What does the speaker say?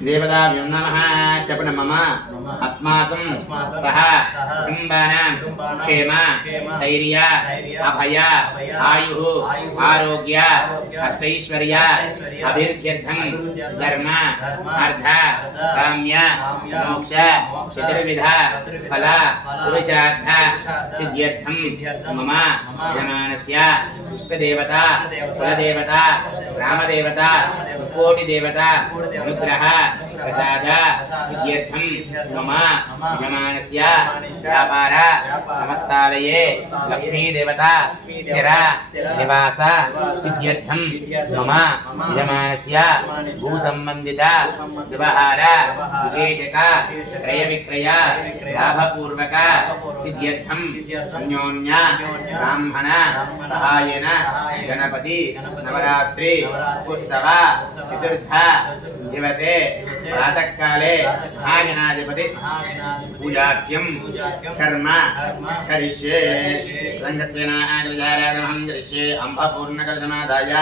దేవదాభ్యం నమ చెప్పండి మమ. అస్మాకం సహ కుటుంబానాం క్షేమ స్థైర్య అభయ ఆయు ఆరోగ్య అష్టైశ్వర్య అభివృద్ధ్యర్థం ధర్మ అర్థ కామ్య మోక్ష చతుర్విధ ఫల పురుషార్థ సిద్ధ్యర్థం మమ యజమానస్య ఇష్టదేవత కులదేవత రామదేవత यजमानस्य इष्टदेवता कुलदेवता ग्रामदेवता कोटिदेवता अनुग्रह प्रसाद व्यापार, समस्तालये, लक्ष्मीदेवता, स्थिर, निवास, सिद्ध्यर्थं मम यजमानस्य भूसम्बन्धित व्यवहार, विशेषक, क्रयविक्रय, लाभपूर्वक, सिद्ध्यर्थं ब्राह्मण, सहायेन, गणपति, नवरात्रि, उत्सव चतुर्थ दिवसे प्रातःकाले महागणाधिपति पूजाख्यं कर्म करिष्ये। रङ्गत्वेन आकृजाराधमहं करिष्ये। अम्भपूर्णकलशमादाय।